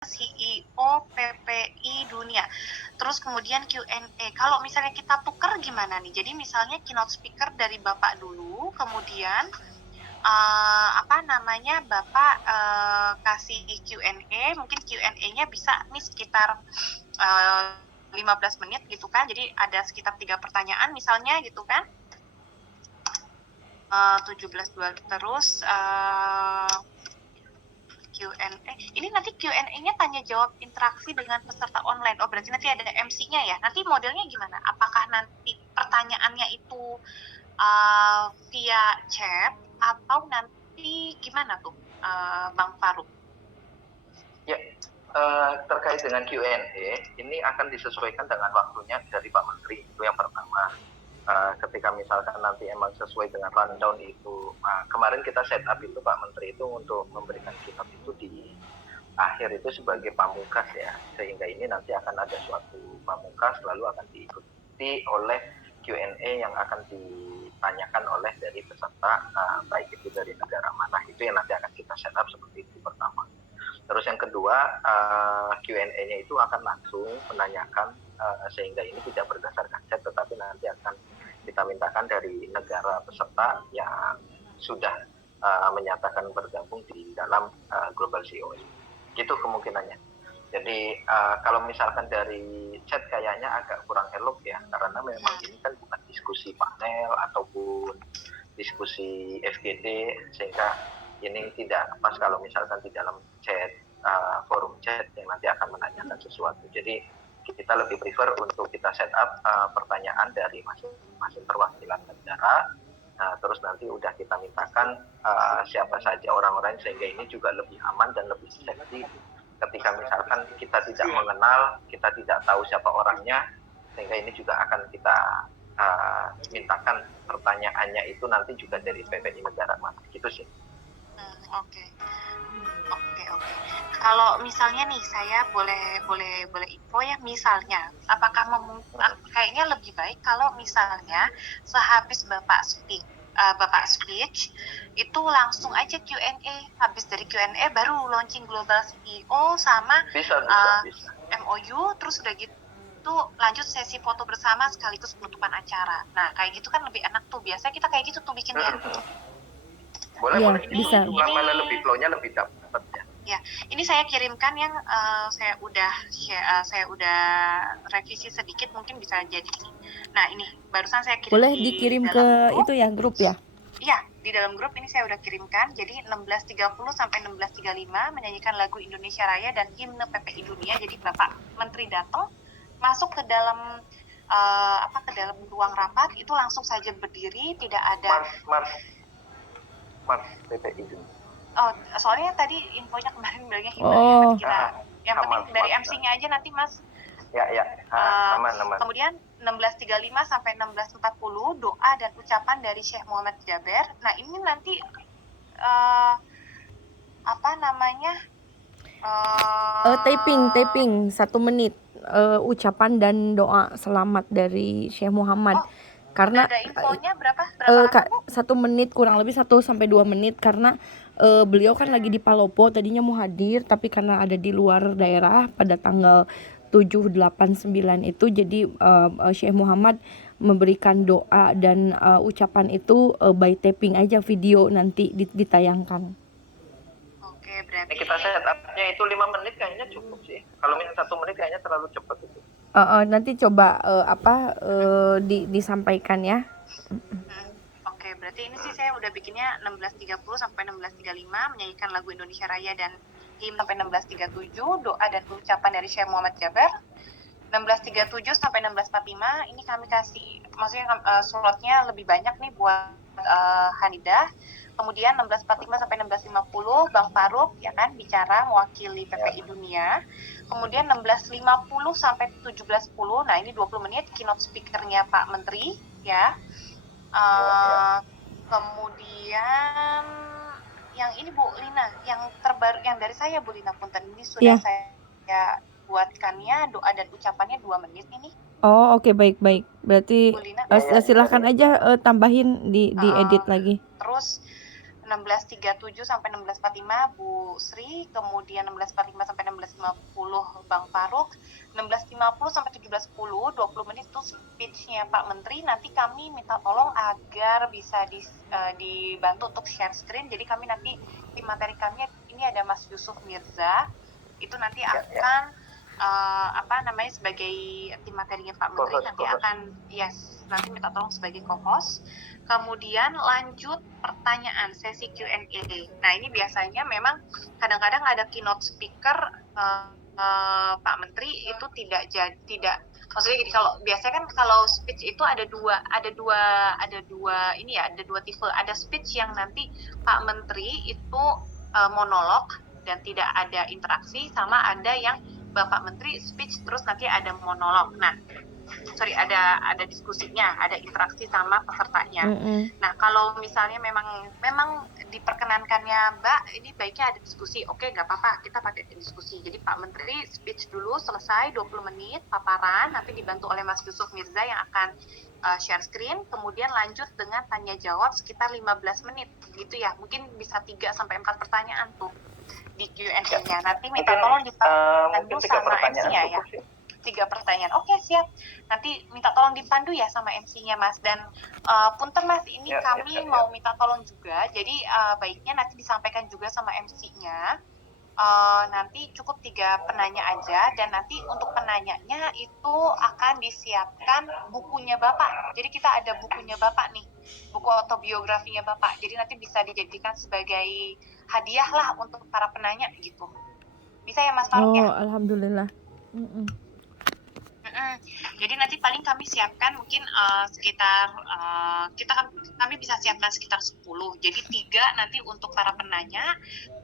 CEO PPI Dunia. Terus kemudian Q&A. Kalau misalnya kita tuker gimana nih? Jadi misalnya keynote speaker dari Bapak dulu, kemudian Bapak kasih Q&A, mungkin Q&A-nya bisa nih sekitar 15 menit gitu kan. Jadi ada sekitar 3 pertanyaan misalnya gitu kan. 17 terus Q&A. Ini nanti Q&A-nya tanya jawab interaksi dengan peserta online. Oh, berarti nanti ada MC-nya ya. Nanti modelnya gimana? Apakah nanti pertanyaannya itu via chat atau nanti gimana tuh, Bang Faruk? Ya, terkait dengan Q&A, ini akan disesuaikan dengan waktunya dari Pak Menteri, itu yang pertama. Ketika misalkan nanti emang sesuai dengan rundown itu, kemarin kita set up itu Pak Menteri itu untuk memberikan keynote itu di akhir itu sebagai pamungkas ya, sehingga ini nanti akan ada suatu pamungkas lalu akan diikuti oleh Q&A yang akan ditanyakan oleh dari peserta, baik itu dari negara mana, itu yang nanti akan kita set up seperti itu pertama. Terus yang kedua, Q&A-nya itu akan langsung menanyakan, sehingga ini tidak berdasarkan chat, tetapi nanti akan kita mintakan dari negara peserta yang sudah menyatakan bergabung di dalam Global CEO. Gitu kemungkinannya. Jadi kalau misalkan dari chat kayaknya agak kurang elok ya, karena memang ini kan bukan diskusi panel ataupun diskusi FGD, sehingga ini tidak pas kalau misalkan di dalam chat, forum chat yang nanti akan menanyakan sesuatu. Jadi kita lebih prefer untuk kita set up pertanyaan dari masing-masing perwakilan negara, terus nanti udah kita mintakan siapa saja orang-orang, sehingga ini juga lebih aman dan lebih safety ketika misalkan kita tidak mengenal, kita tidak tahu siapa orangnya, sehingga ini juga akan kita mintakan pertanyaannya itu nanti juga dari PPI negara mana, gitu sih. Oke. Kalau misalnya nih saya boleh info ya, misalnya apakah kayaknya lebih baik kalau misalnya sehabis Bapak speech itu langsung aja Q&A, habis dari Q&A baru launching Global CEO sama Bisa. MOU, terus udah gitu lanjut sesi foto bersama sekaligus penutupan acara. Nah, kayak gitu kan lebih enak tuh. Biasanya kita kayak gitu tuh bikinnya. Boleh. Bisa. Ini lebih flow-nya lebih dapat ya. Ya, ini saya kirimkan yang saya udah revisi sedikit, mungkin bisa jadi ini. Nah, ini barusan saya kirim. Boleh dikirim ke itu ya, grup ya? Iya, di dalam grup ini saya udah kirimkan. Jadi 16.30 sampai 16.35 menyanyikan lagu Indonesia Raya dan himne PPI Dunia. Jadi Bapak Menteri datang masuk ke dalam ke dalam ruang rapat, itu langsung saja berdiri, tidak ada Mars PPI Dunia. Oh, soalnya tadi infonya kemarin bilangnya himne ya. Yang penting dari MC-nya aja nanti, Mas. Ya. Aman. Kemudian 16.35 sampai 16.40 doa dan ucapan dari Syekh Muhammad Jaber. Nah, ini nanti taping 1 menit ucapan dan doa selamat dari Syekh Muhammad. Karena ada infonya berapa 1 menit, kurang lebih 1 sampai 2 menit, karena beliau kan lagi di Palopo, tadinya mau hadir tapi karena ada di luar daerah pada tanggal 7, 8, 9 itu, jadi Syekh Muhammad memberikan doa dan ucapan itu by taping aja, video nanti ditayangkan. Oke, berarti kita set up-nya itu 5 menit kayaknya cukup sih. Kalau minta 1 menit kayaknya terlalu cepat itu. Nanti coba disampaikan ya. Oke, berarti ini sih saya udah bikinnya 16.30 sampai 16.35 menyanyikan lagu Indonesia Raya dan himne sampai 16.37 doa dan ucapan dari Syekh Muhammad Jaber. 16.37 sampai 16.45 ini kami kasih, maksudnya slotnya lebih banyak nih buat Hanidah. Kemudian 16.45 sampai 16.50 Bang Faruk ya kan bicara mewakili PPI Dunia. Kemudian 16.50 sampai 17.10, nah ini 20 menit keynote speakernya Pak Menteri ya. Kemudian yang ini Bu Lina, yang terbaru yang dari saya Bu Lina punten, ini sudah saya buatkannya doa dan ucapannya 2 menit ini. Oh, oke, baik. Berarti silahkan aja tambahin di edit lagi. Terus 16.37 sampai 16.45 Bu Sri, kemudian 16.45 sampai 16.50 Bang Faruk, 16.50 sampai 17.10, 20 menit itu speech-nya Pak Menteri. Nanti kami minta tolong agar bisa dibantu untuk share screen. Jadi kami nanti tim materi kami ini ada Mas Yusuf Mirza, itu nanti akan sebagai tim materinya Pak Menteri nanti akan nanti minta tolong sebagai co-host. Kemudian lanjut pertanyaan sesi Q&A. Nah ini biasanya memang kadang-kadang ada keynote speaker Pak Menteri itu tidak maksudnya gini, kalau biasanya kan kalau speech itu ada dua tipe. Ada speech yang nanti Pak Menteri itu monolog dan tidak ada interaksi, sama ada yang Bapak Menteri speech terus nanti ada monolog. Nah, ada diskusinya, ada interaksi sama pesertanya. Nah, kalau misalnya memang diperkenankannya Mbak, ini baiknya ada diskusi. Oke, nggak apa-apa, kita pakai diskusi. Jadi Pak Menteri speech dulu selesai 20 menit paparan, nanti dibantu oleh Mas Yusuf Mirza yang akan share screen, kemudian lanjut dengan tanya jawab sekitar 15 menit gitu ya. Mungkin bisa 3 sampai 4 pertanyaan tuh di Q&A-nya. Nanti minta tolong dipandu sama MC-nya ya. 3 pertanyaan. Oke, siap. Nanti minta tolong dipandu ya sama MC-nya, Mas. Dan punten Mas, ini kami mau minta tolong juga. Jadi baiknya nanti disampaikan juga sama MC-nya. Nanti cukup 3 penanya aja, dan nanti untuk penanyanya itu akan disiapkan bukunya Bapak. Jadi kita ada bukunya Bapak nih, buku autobiografinya Bapak. Jadi nanti bisa dijadikan sebagai hadiah lah untuk para penanya gitu. Bisa ya Mas Faruk ya? Oh, alhamdulillah. Jadi nanti paling kami siapkan mungkin sekitar kami bisa siapkan sekitar 10. Jadi 3 nanti untuk para penanya,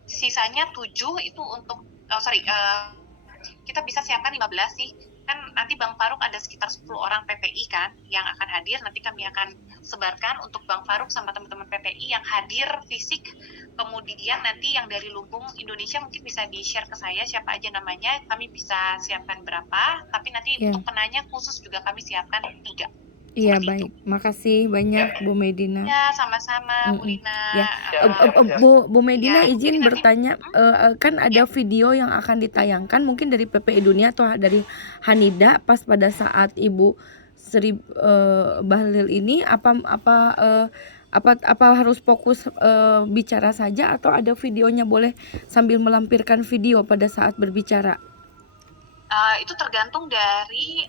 sisanya 7 itu untuk kita bisa siapkan 15 sih. Kan nanti Bang Faruk ada sekitar 10 orang PPI kan yang akan hadir. Nanti kami akan sebarkan untuk Bang Faruk sama teman-teman PPI yang hadir fisik. Kemudian nanti yang dari Lumbung Indonesia mungkin bisa di-share ke saya siapa aja namanya. Kami bisa siapkan berapa, tapi nanti untuk penanya khusus juga kami siapkan 3. Iya, baik. Makasih banyak Bu Medina. Ya, sama-sama Bu Lina. Ya. Bu Medina izin bertanya, kan ada video yang akan ditayangkan mungkin dari PPI Dunia atau dari Hanida pas pada saat Ibu Sri Bahlil ini apa harus fokus bicara saja atau ada videonya, boleh sambil melampirkan video pada saat berbicara? Itu tergantung dari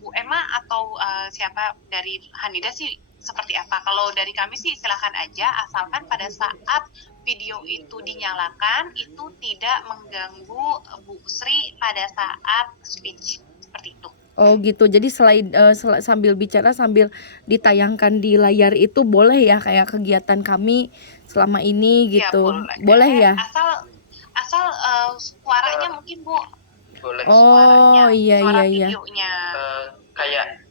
Bu Emma atau siapa dari Hanida sih seperti apa. Kalau dari kami sih silakan aja, asalkan pada saat video itu dinyalakan itu tidak mengganggu Bu Sri pada saat speech, seperti itu. Oh gitu, jadi selain sambil bicara sambil ditayangkan di layar itu boleh ya, kayak kegiatan kami selama ini gitu, ya, boleh ya? Asal suaranya mungkin Bu. Boleh. Oh iya. Videonya. Kayak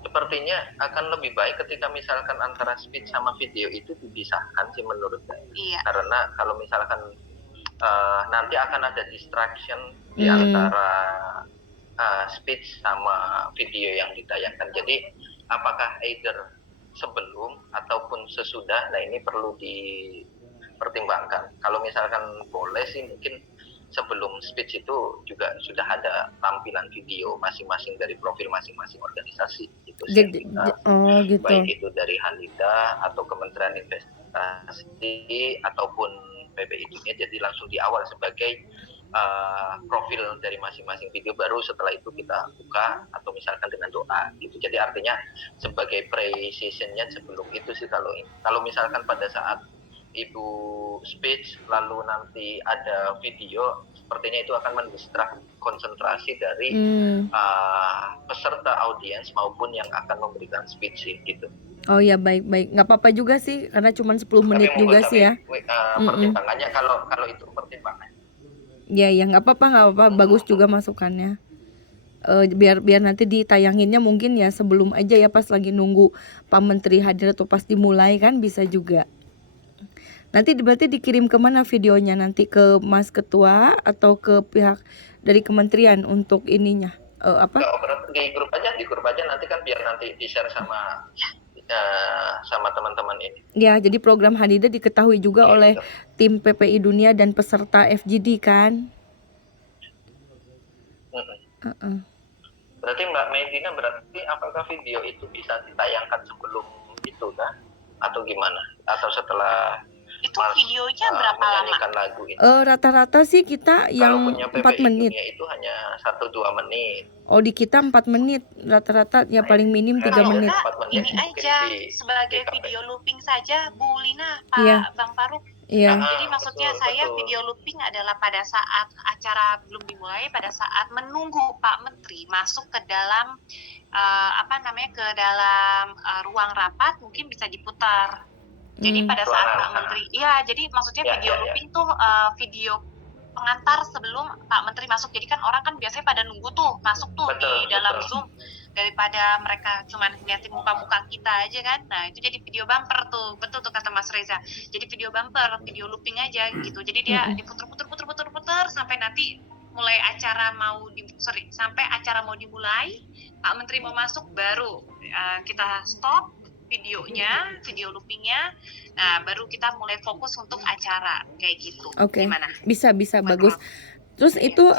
sepertinya akan lebih baik ketika misalkan antara speech sama video itu dipisahkan sih menurut saya. Iya. Karena kalau misalkan nanti akan ada distraction di antara speech sama video yang ditayangkan. Jadi apakah either sebelum ataupun sesudah, nah ini perlu dipertimbangkan. Kalau misalkan boleh sih mungkin sebelum speech itu juga sudah ada tampilan video masing-masing dari profil masing-masing organisasi gitu. Gitu. Baik itu dari Hanida atau Kementerian Investasi ataupun PPI Dunia, jadi langsung di awal sebagai profil dari masing-masing video, baru setelah itu kita buka atau misalkan dengan doa gitu. Jadi artinya sebagai pre-sessionnya sebelum itu sih. Kalau misalkan pada saat Ibu speech lalu nanti ada video, sepertinya itu akan mendistrak konsentrasi dari peserta audiens maupun yang akan memberikan speech gitu. Oh ya, baik, nggak apa-apa juga sih, karena cuma 10 menit juga sih ya. Pertimbangannya kalau itu pertimbangan. Ya nggak apa-apa, bagus juga masukannya. Biar nanti ditayanginnya mungkin ya sebelum aja ya, pas lagi nunggu Pak Menteri hadir atau pas dimulai kan bisa juga. Nanti berarti dikirim kemana videonya? Nanti ke Mas Ketua atau ke pihak dari kementerian untuk ininya? Di grup aja nanti kan, biar nanti di share sama sama teman-teman ini. Ya, jadi program Hanida diketahui juga oleh Gitu. tim PPI Dunia dan peserta FGD kan? Mm-mm. Heeh. Berarti Mbak Medina, berarti apakah video itu bisa ditayangkan sebelum itu kah? Atau gimana? Atau setelah Itu videonya berapa lama? menyanyikan lagu itu? Rata-rata sih kita Kalau yang punya 4 PPI menit. Dunia itu hanya 1-2 menit. Oh, di kita 4 menit. Rata-rata ya paling minim 3 Kalau menit. enggak, 4 menit ini mungkin aja di sebagai KP. video looping saja, Bu Lina, Pak Iya. Bang Faruk. Iya. Jadi maksudnya betul, saya betul. video looping adalah pada saat acara belum dimulai, pada saat menunggu Pak Menteri masuk ke dalam ke dalam ruang rapat, mungkin bisa diputar. Jadi pada saat Ruangan. Pak Menteri, iya, jadi maksudnya Ya, video ya, ya. looping tuh video pengantar sebelum Pak Menteri masuk. Jadi kan orang kan biasanya pada nunggu tuh masuk tuh Betul, di dalam betul. Zoom, daripada mereka cuman ngeliatin muka-muka kita aja kan. Nah itu jadi video bumper tuh, betul tuh kata Mas Reza. Jadi video bumper, video looping aja gitu. Jadi dia diputer-puter sampai nanti mulai acara sampai acara mau dimulai, Pak Menteri mau masuk, baru kita stop videonya, video loopingnya. Nah baru kita mulai fokus untuk acara kayak gitu. Oke. Gimana? Bisa bagus. Terus itu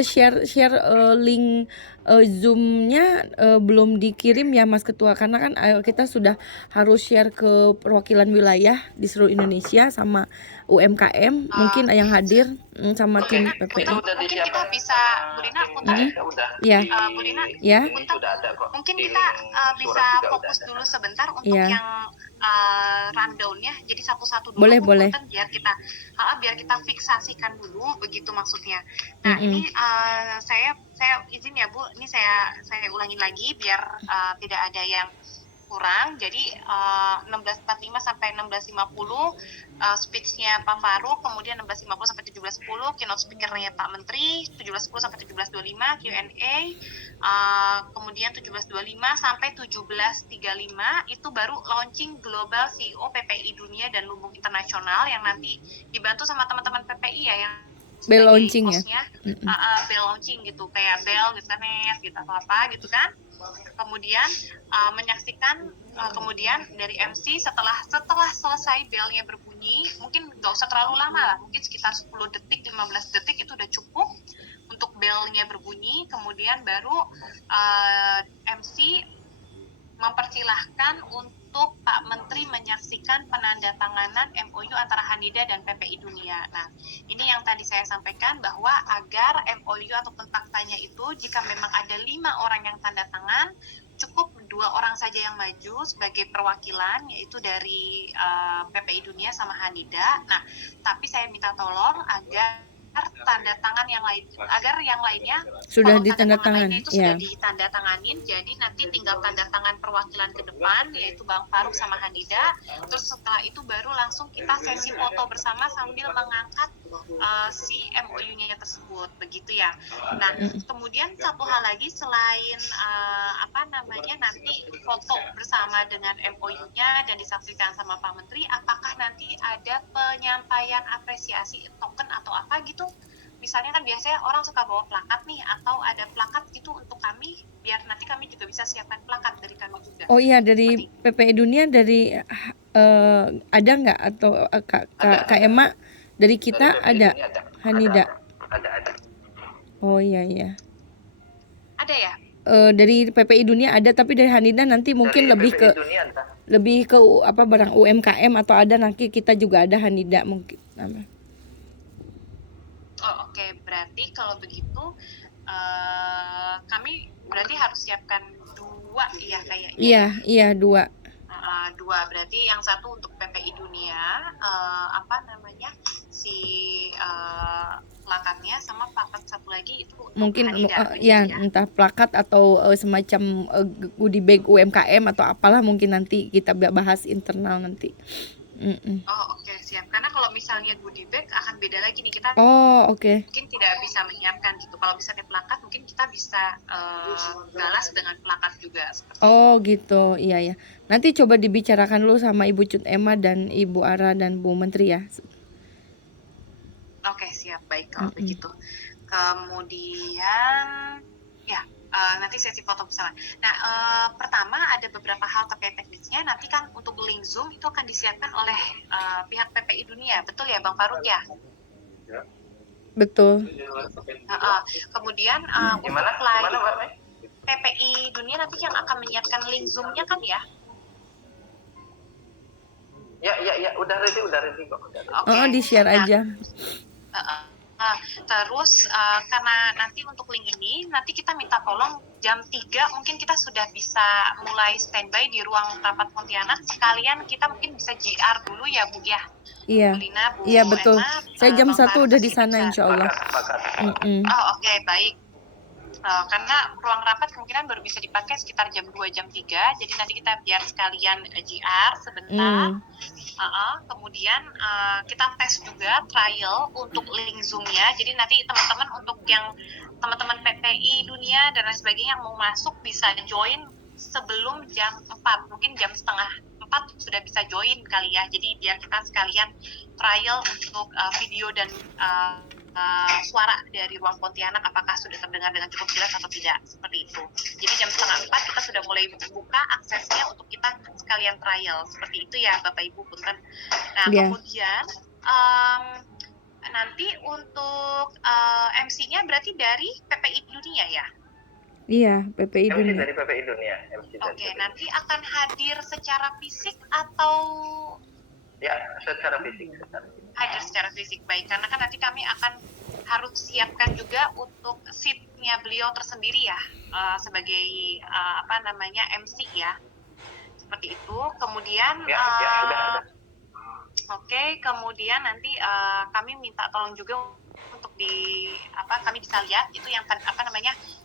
share link Zoom-nya belum dikirim ya Mas Ketua, karena kan kita sudah harus share ke perwakilan wilayah di seluruh Indonesia sama UMKM mungkin yang hadir sama tim PPI. Itu udah Mungkin disiapkan kita bisa, Bu Lina, punten. udah. Iya. Bu Lina, Ya. punten. Sudah ada kok. Mungkin Di kita link bisa surat juga fokus udah ada. dulu sebentar untuk Iya. yang rundown-nya. Jadi satu-satu dulu, Boleh, Bu, boleh. punten, biar kita fiksasikan dulu begitu maksudnya. Nah, ini saya izin ya Bu, ini saya ulangin lagi biar tidak ada yang kurang. Jadi 16.45 sampai 16.50 speech-nya Pak Faruk, kemudian 16.50 sampai 17.10 keynote speaker-nya Pak Menteri, 17.10 sampai 17.25 Q&A, kemudian 17.25 sampai 17.35 itu baru launching Global CEO PPI Dunia dan Lumbung Internasional yang nanti dibantu sama teman-teman PPI ya yang Bell launching ya. hostnya, bell launching gitu, kayak bell gitu kan, gitu atau apa gitu kan. Kemudian menyaksikan kemudian dari MC setelah selesai bellnya berbunyi, mungkin nggak usah terlalu lama lah, mungkin sekitar 10 detik 15 detik itu udah cukup untuk bellnya berbunyi. Kemudian baru MC mempersilahkan untuk Pak Menteri menyaksikan penandatanganan MOU antara Hanida dan PPI Dunia. Nah, ini yang tadi saya sampaikan bahwa agar MOU ataupun faktanya itu jika memang ada 5 orang yang tanda tangan, cukup 2 orang saja yang maju sebagai perwakilan, yaitu dari PPI Dunia sama Hanida. Nah, tapi saya minta tolong agar tanda tangan yang lain, agar yang lainnya Sudah kolom tanda tangan ditandatangan, lainnya itu ya. sudah ditandatanganin. Jadi nanti tinggal tanda tangan perwakilan ke depan, yaitu Bang Faruk sama Hanida. Terus setelah itu baru langsung kita sesi foto bersama sambil mengangkat si MOU-nya tersebut, begitu ya. Nah, kemudian satu hal lagi selain nanti foto bersama dengan MOU-nya dan disaksikan sama Pak Menteri, apakah nanti ada penyampaian apresiasi token atau apa gitu? Misalnya kan biasanya orang suka bawa plakat nih, atau ada plakat gitu untuk kami, biar nanti kami juga bisa siapkan plakat dari kami juga. Oh iya, dari PPI Dunia, dari ada nggak, atau Kak Emma dari kita Dari ada? PPI ini Hanida. Ada. Oh iya. Ada ya? Dari PPI Dunia ada, tapi dari Hanida nanti mungkin Dari lebih PPI ke Dunia ada. barang UMKM, atau ada nanti kita juga ada Hanida mungkin. Oh oke. Berarti kalau begitu kami berarti harus siapkan 2 ya kayaknya. Iya 2. 2, berarti yang satu untuk PPI Dunia, plakatnya, sama plakat satu lagi itu untuk Mungkin Hanida, ya entah plakat atau semacam goodie bag UMKM atau apalah, mungkin nanti kita bahas internal nanti. Oh oke, siap. Karena kalau misalnya goodie bag akan beda lagi nih, kita mungkin tidak bisa menyiapkan gitu. Kalau misalnya plakat mungkin kita bisa balas dengan plakat juga seperti Oh gitu, iya. Nanti coba dibicarakan dulu sama Ibu Cut Emma dan Ibu Ara dan Bu Menteri ya. Oke, siap, baik kalau begitu. Kemudian ya nanti sesi foto bersama. Nah, pertama ada beberapa hal terkait teknisnya. Nanti kan untuk link Zoom itu akan disiapkan oleh pihak PPI Dunia, betul ya Bang Faruk ya? Betul. Kemudian Gimana untuk live Mbak Mei? PPI Dunia nanti yang akan menyiapkan link Zoom-nya kan ya? Ya, udah ready kok. Oke. Di-share Nah, aja. terus karena nanti untuk link ini nanti kita minta tolong jam 3 mungkin kita sudah bisa mulai standby di ruang rapat Pontianak, sekalian kita mungkin bisa GR dulu ya Bu ya. Iya. Bu Lina, Bu Iya betul. Emma, Saya jam Bang 1 Faruk udah nanti di sana bisa. insya Allah. Sepakat. Oke, baik. Karena ruang rapat kemungkinan baru bisa dipakai sekitar jam 2, jam 3, jadi nanti kita biar sekalian GR sebentar. Kemudian kita tes juga trial untuk link Zoom-nya, jadi nanti teman-teman untuk yang teman-teman PPI Dunia dan lain sebagainya yang mau masuk bisa join sebelum jam 4, mungkin jam setengah 4 sudah bisa join kali ya, jadi biar kita sekalian trial untuk video dan suara dari ruang Pontianak apakah sudah terdengar dengan cukup jelas atau tidak, seperti itu. Jadi jam setengah 4 kita sudah mulai buka aksesnya untuk kita sekalian trial, seperti itu ya Bapak Ibu Punten. Nah kemudian nanti untuk MC-nya berarti dari PPI Dunia ya? Iya, PPI MC Dunia. dari PPI Dunia. Oke, nanti akan hadir secara fisik atau? Ya, secara fisik. Hadir secara fisik, baik. Karena kan nanti kami akan harus siapkan juga untuk seat-nya beliau tersendiri ya, sebagai MC ya, seperti itu. Kemudian sudah. Oke, kemudian nanti kami minta tolong juga untuk kami bisa lihat itu yang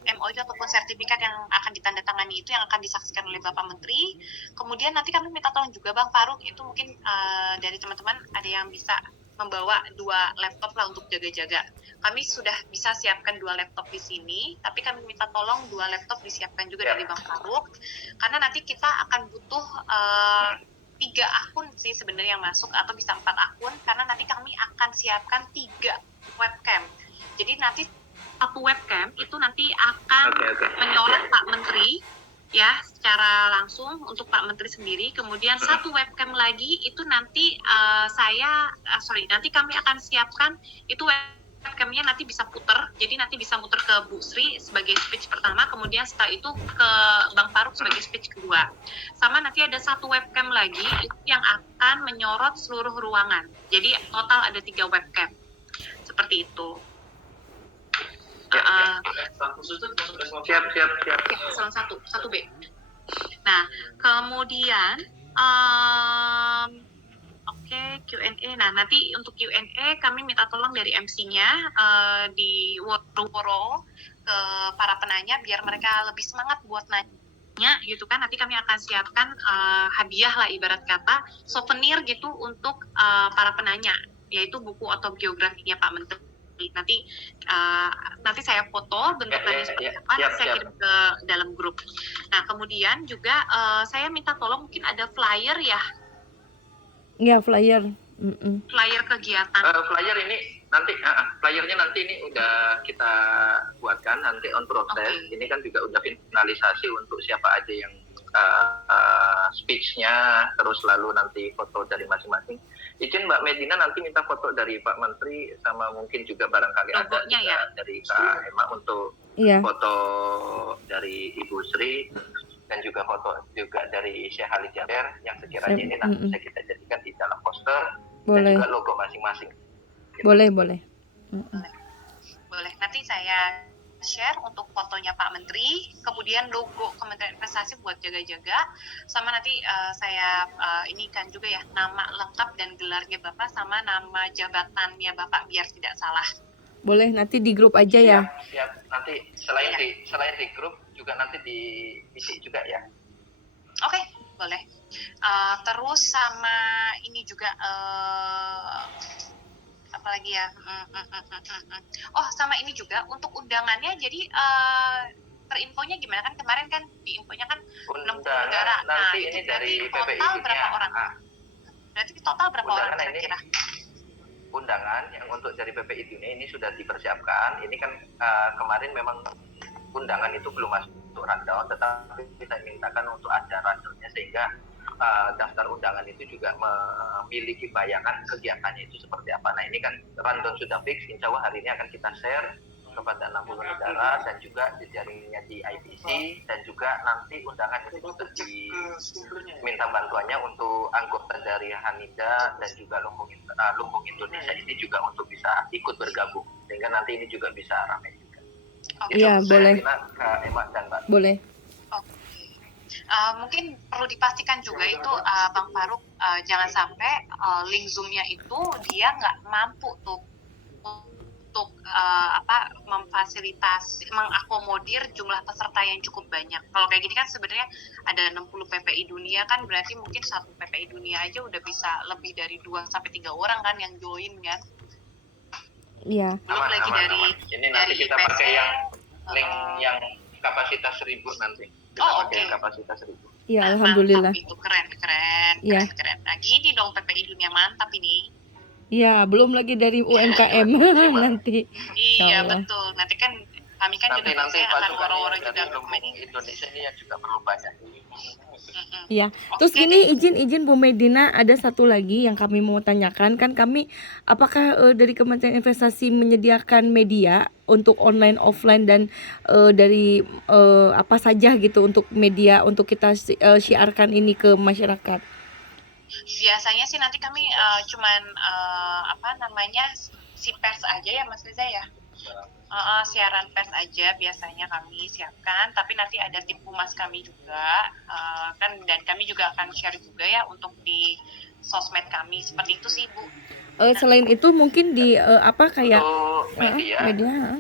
MOU ataupun sertifikat yang akan ditandatangani itu yang akan disaksikan oleh Bapak Menteri. Kemudian nanti kami minta tolong juga Bang Faruk, itu mungkin dari teman-teman ada yang bisa membawa 2 laptop lah untuk jaga-jaga. Kami sudah bisa siapkan 2 laptop di sini, tapi kami minta tolong 2 laptop disiapkan juga dari Bang Faruk, karena nanti kita akan butuh 3 akun sih sebenarnya yang masuk, atau bisa 4 akun, karena nanti kami akan siapkan 3 webcam. Jadi nanti satu webcam itu nanti akan menyorot Pak Menteri ya secara langsung untuk Pak Menteri sendiri. Kemudian satu webcam lagi itu nanti nanti kami akan siapkan itu webcamnya nanti bisa puter, jadi nanti bisa muter ke Bu Sri sebagai speech pertama, kemudian setelah itu ke Bang Faruk sebagai speech kedua. Sama nanti ada satu webcam lagi itu yang akan menyorot seluruh ruangan. Jadi total ada 3 webcam. Seperti itu. Siap. Salah satu B. Nah, kemudian Q&A. Nah, nanti untuk Q&A kami minta tolong dari MC-nya di woro-woro ke para penanya biar mereka lebih semangat buat nanya gitu kan. Nanti kami akan siapkan hadiah lah ibarat kata, souvenir gitu untuk para penanya, yaitu buku autobiografinya Pak Menteri. Nanti saya foto bentukannya seperti apa, saya kirim ke dalam grup. Nah, kemudian juga saya minta tolong mungkin ada flyer ya. Iya, flyer. Flyer kegiatan. Flyer ini nanti, flyernya nanti ini udah kita buatkan nanti on proses. Ini kan juga udah finalisasi untuk siapa aja yang speech-nya, terus lalu nanti foto dari masing-masing. Izin Mbak Medina nanti minta foto dari Pak Menteri sama mungkin juga barangkali ada juga dari Kak Emma untuk foto dari Ibu Sri, dan juga foto juga dari Syekh Ali Jaber yang sekiranya ini nanti bisa kita jadikan di dalam poster. Boleh. Dan juga logo masing-masing. Gitu. Boleh. Nanti saya share untuk fotonya Pak Menteri, kemudian logo Kementerian Investasi buat jaga-jaga, sama nanti saya ini kan juga ya nama lengkap dan gelarnya Bapak sama nama jabatannya Bapak biar tidak salah. Boleh, nanti di grup aja ya. Siap. Nanti selain di grup juga nanti di isi juga ya. Oke, boleh. Terus sama ini juga apalagi ya, sama ini juga untuk undangannya. Jadi terinfonya gimana, kan kemarin kan di infonya kan 60 negara. Nanti ini dari PPI total berapa orang? Berarti total berapa orang kira-kira? Undangan yang untuk dari PPI Dunia ini sudah dipersiapkan. Ini kan kemarin memang undangan itu belum masuk rundown, tetapi kita mintakan untuk ada rundownnya sehingga daftar undangan itu juga memiliki bayangan kegiatannya itu seperti apa. Nah ini kan rundown sudah fix, insya Allah hari ini akan kita share kepada 60 negara dan juga jejaringnya di IPC, dan juga nanti undangan itu juga diminta bantuannya untuk anggota dari Hanida dan juga Lumbung Indonesia ini juga untuk bisa ikut bergabung, sehingga nanti ini juga bisa ramai juga. Iya, boleh. Kak Emma dan Mbak. Boleh. Mungkin perlu dipastikan juga itu Bang Faruk, jangan sampai link Zoom-nya itu dia nggak mampu tuh untuk mengakomodir jumlah peserta yang cukup banyak. Kalau kayak gini kan sebenarnya ada 60 PPI dunia kan, berarti mungkin satu PPI dunia aja udah bisa lebih dari 2 sampai 3 orang kan yang join kan. Iya. Belum lagi dari ini nanti kita IPC, pakai yang link yang kapasitas 1000 nanti. Kita pakai yang kapasitas 1000. Iya, alhamdulillah. Mantap, itu keren. Iya. Keren. Nah, gini dong PPI dunia mantap ini. Iya, belum lagi dari UMKM nanti. Iya, Insyaallah. betul. Nanti kan kami kan Nanti juga biasanya akan pasukan woro-woro yang juga dari ke Lumbung Indonesia ini yang juga perlu banyak. Iya. Terus Oke gini, izin Bu Medina, ada satu lagi yang kami mau tanyakan. Kan kami apakah dari Kementerian Investasi menyediakan media untuk online offline dan dari apa saja gitu untuk media untuk kita syiarkan ini ke masyarakat? Biasanya sih nanti kami cuman si pers aja ya Mas Reza ya. Siaran pers aja biasanya kami siapkan, tapi nanti ada tim humas kami juga kan, dan kami juga akan share juga ya untuk di sosmed kami, seperti itu sih Bu. Selain itu mungkin di kayak Untuk media.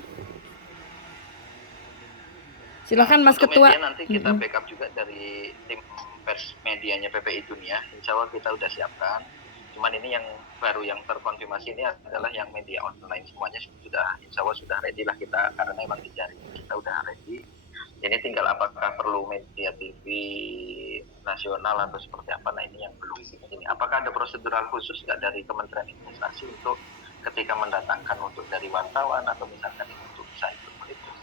Silakan Mas Untuk Ketua. media nanti kita backup juga dari tim pers medianya PPI Dunia. Insya Allah kita udah siapkan. Cuman ini yang baru yang terkonfirmasi ini adalah yang media online, semuanya sudah insya Allah sudah ready lah kita, karena memang di jaring kita udah ready. Ini tinggal apakah perlu media TV nasional atau seperti apa, nah ini yang belum. Ini apakah ada prosedural khusus nggak dari Kementerian Investasi untuk ketika mendatangkan untuk dari wartawan atau misalkan untuk bisa ikut meliput?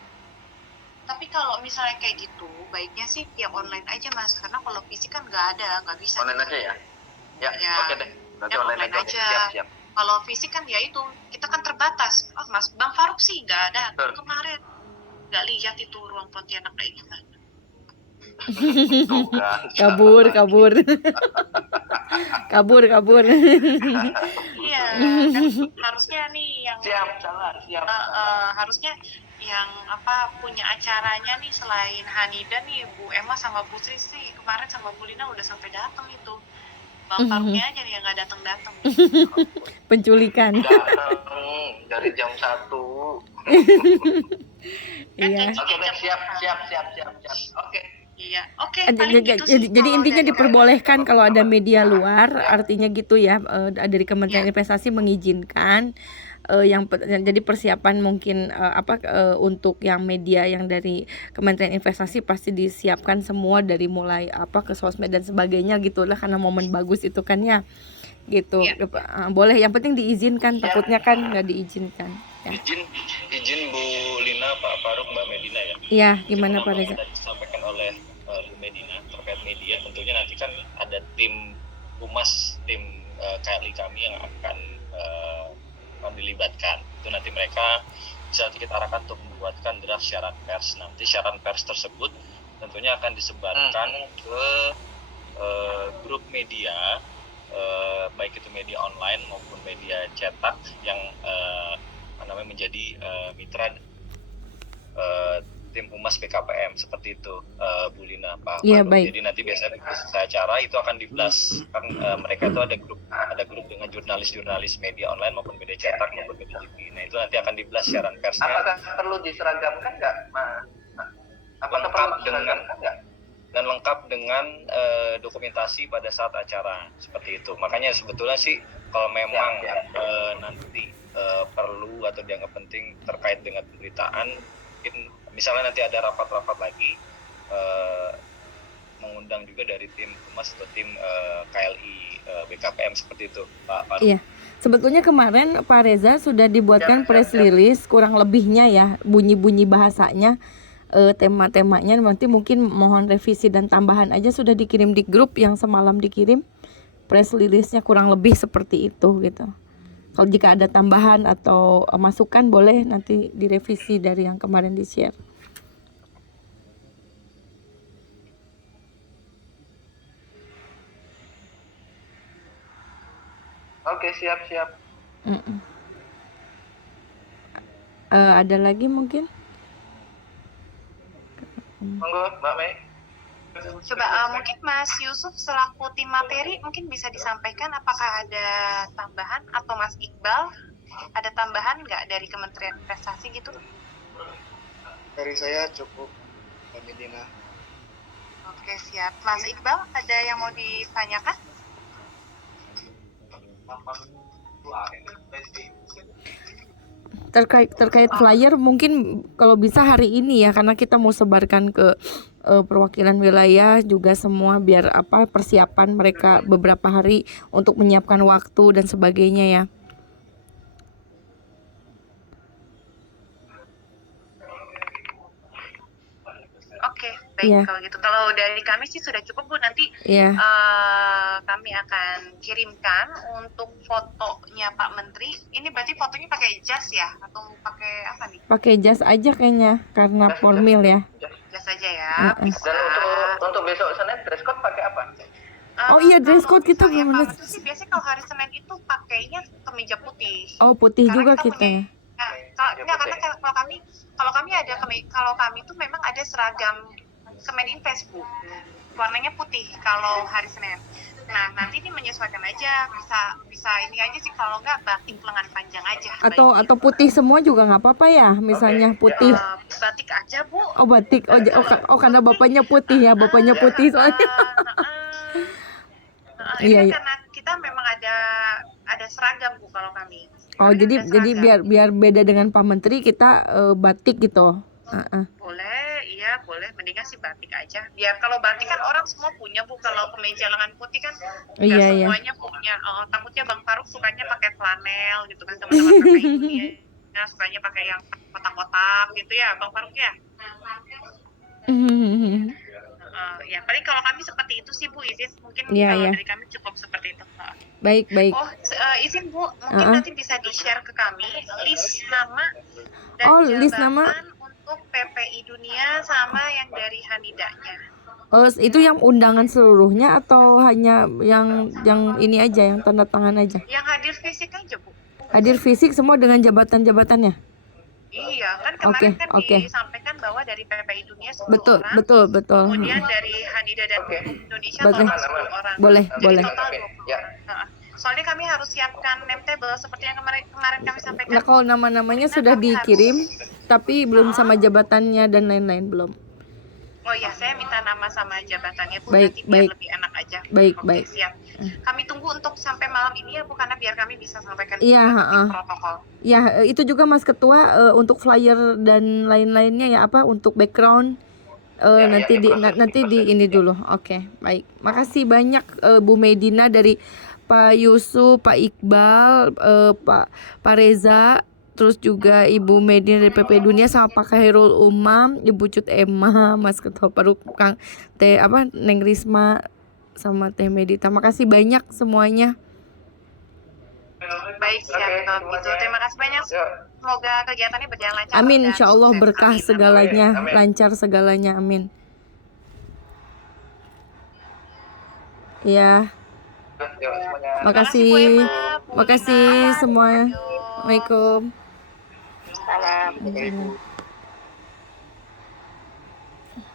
Tapi kalau misalnya kayak gitu, baiknya sih via online aja Mas, karena kalau fisik kan nggak bisa. Online aja ya? Ya. Oke deh. Berarti Ya, online aja. Siap. Kalau fisik kan ya itu, kita kan terbatas. Mas Bang Faruk sih nggak ada. Kemarin nggak lihat itu ruang Pontianak kayak gimana. kabur. Iya, kan harusnya nih yang siap. harusnya yang punya acaranya nih selain Hanida nih Bu Emma sama Bu Sri kemarin sama Bu Lina udah sampai datang itu. Bang Faruknya aja nih yang nggak datang. Penculikan. Datang dari jam 1. Iya. Oke, siap. Oke. Iya, oke. Jadi intinya diperbolehkan kalau ada media luar, artinya gitu ya, dari Kementerian Investasi mengizinkan yang jadi persiapan mungkin untuk yang media yang dari Kementerian Investasi pasti disiapkan semua dari mulai ke sosmed dan sebagainya gitulah, karena momen bagus itu kan ya gitu. Boleh, yang penting diizinkan, takutnya kan nggak diizinkan ya. Izin Bu Lina, Pak Faruk, Mbak Medina ya. Iya, gimana Pak Reza? Tadi disampaikan oleh Bu Medina terkait media, tentunya nanti kan ada tim humas, tim KLI kami yang akan dilibatkan. Itu nanti mereka bisa kita arahkan untuk membuatkan draft siaran pers. Nanti siaran pers tersebut tentunya akan disebarkan ke grup media, baik itu media online maupun media cetak yang menjadi mitra tim humas BKPM, seperti itu Bu Lina, Pak Faruk. Baik. Jadi nanti biasanya selesai acara itu akan di-blast kan, mereka itu ada grup dengan jurnalis media online maupun media cetak maupun media TV. Nah itu nanti akan di-blast siaran persnya. Apakah perlu diseragamkan nggak, Mas? Apakah perlu diseragamkan nggak? Dan lengkap dengan dokumentasi pada saat acara, seperti itu. Makanya sebetulnya sih kalau memang nanti perlu atau dianggap penting terkait dengan pemberitaan, mungkin misalnya nanti ada rapat-rapat lagi, mengundang juga dari tim humas atau tim KLI BKPM, seperti itu Pak Faruk. Iya, sebetulnya kemarin Pak Reza sudah dibuatkan press release kurang lebihnya ya, bunyi-bunyi bahasanya tema-temanya. Nanti mungkin mohon revisi dan tambahan aja, sudah dikirim di grup yang semalam dikirim. Press release-nya kurang lebih seperti itu gitu. Kalau jika ada tambahan atau masukan boleh nanti direvisi dari yang kemarin di-share. Oke, siap. Mm-mm. Ada lagi mungkin? Monggo, Mbak Mei. Coba mungkin Mas Yusuf selaku tim materi mungkin bisa disampaikan apakah ada tambahan, atau Mas Iqbal ada tambahan nggak dari Kementerian Investasi gitu? Dari saya cukup, Mbak Medina. Oke, siap. Mas Iqbal ada yang mau ditanyakan? Terkait flyer mungkin kalau bisa hari ini ya, karena kita mau sebarkan ke perwakilan wilayah juga semua, biar persiapan mereka beberapa hari untuk menyiapkan waktu dan sebagainya ya. Oke, baik. Iya. Kalau gitu. Kalau dari kami sih sudah cukup, Bu. Nanti Iya. kami akan kirimkan untuk fotonya Pak Menteri. Ini berarti fotonya pakai jas ya? Atau pakai apa nih? Pakai jas aja kayaknya karena Jas. formal ya. Jas saja ya. Bisa. Dan untuk besok Senin dress code pakai apa? Oh iya, dress Kalau code kita misalnya belum Pak lihat. Menteri sih biasanya kalau hari Senin itu pakainya kemeja putih. Oh, putih Karena juga kita kita ya. Enggak, karena kalau kami ada kalau kami tuh memang ada seragam Kemeninvest, Bu. Warnanya putih kalau hari Senin. Nah, nanti ini menyesuaikan aja, bisa ini aja sih, kalau enggak batik lengan panjang aja. Atau putih semua juga nggak apa-apa ya, misalnya putih. Batik aja, Bu. Oh, batik. Karena bapaknya putih ya, bapaknya putih soalnya. Ini Iya. karena kita memang ada seragam, Bu, kalau kami. Oh, Kami jadi ada seragam. biar beda dengan Pak Menteri, kita batik gitu. Boleh, iya boleh. Mendingan sih batik aja. Biar kalau batik kan orang semua punya, Bu. Kalau kemeja lengan putih kan nggak Iya, iya. semuanya punya. Takutnya Bang Faruk sukanya pakai flanel gitu kan, teman-teman pakai ini ya. Nah, sukanya pakai yang kotak-kotak gitu ya, Bang Faruk ya. Ya paling kalau kami seperti itu sih, Bu. Izin mungkin Iya, kalau iya. dari kami cukup seperti itu. Baik. Oh, izin Bu, mungkin nanti bisa di-share ke kami list nama dan List nama. jabatan untuk PPI Dunia sama yang dari Hanidanya. Itu yang undangan seluruhnya atau hanya yang ini aja, yang tanda tangan aja? Yang hadir fisik aja, Bu. Hadir fisik semua dengan jabatan-jabatannya? Iya, kan kemarin Oke. disampaikan bahwa dari PPI Dunia 10 Betul. orang. Kemudian dari Hanida dan Indonesia Bagus. total 10 orang. Boleh. Jadi total 20 Ya. orang. Soalnya kami harus siapkan name table seperti yang kemarin kami sampaikan. Nah, kalau nama-namanya sudah dikirim, tapi belum sama jabatannya dan lain-lain belum. Oh iya, saya minta nama sama jabatannya, Bu, Baik, nanti biar baik. lebih enak aja. Baik, Oke, baik. siap. Kami tunggu untuk sampai malam ini ya, Bu, karena biar kami bisa sampaikan Iya, protokol. Ya, itu juga Mas Ketua, untuk flyer dan lain-lainnya ya, untuk background. Nanti di ini dulu. Oke, baik. Makasih banyak Bu Medina, dari Pak Yusuf, Pak Iqbal, Pak Reza, terus juga Ibu Medina dari PP Dunia, sama Pak Khairul Umam, Ibu Cut Emma, Mas Ketua Paru, Kang Neng Risma, sama Teh Medita. Makasih banyak semuanya. Baik, siap. Kalau begitu, terima kasih banyak. Semoga kegiatannya berjalan lancar. Amin, dan insya Allah sukses. berkah Amin. segalanya, Amin. lancar segalanya, amin. Ya, Semuanya. makasih, Bu Emma, Bu makasih Nina. semua. Yuk. Assalamualaikum. Salam. Bapak Ibu.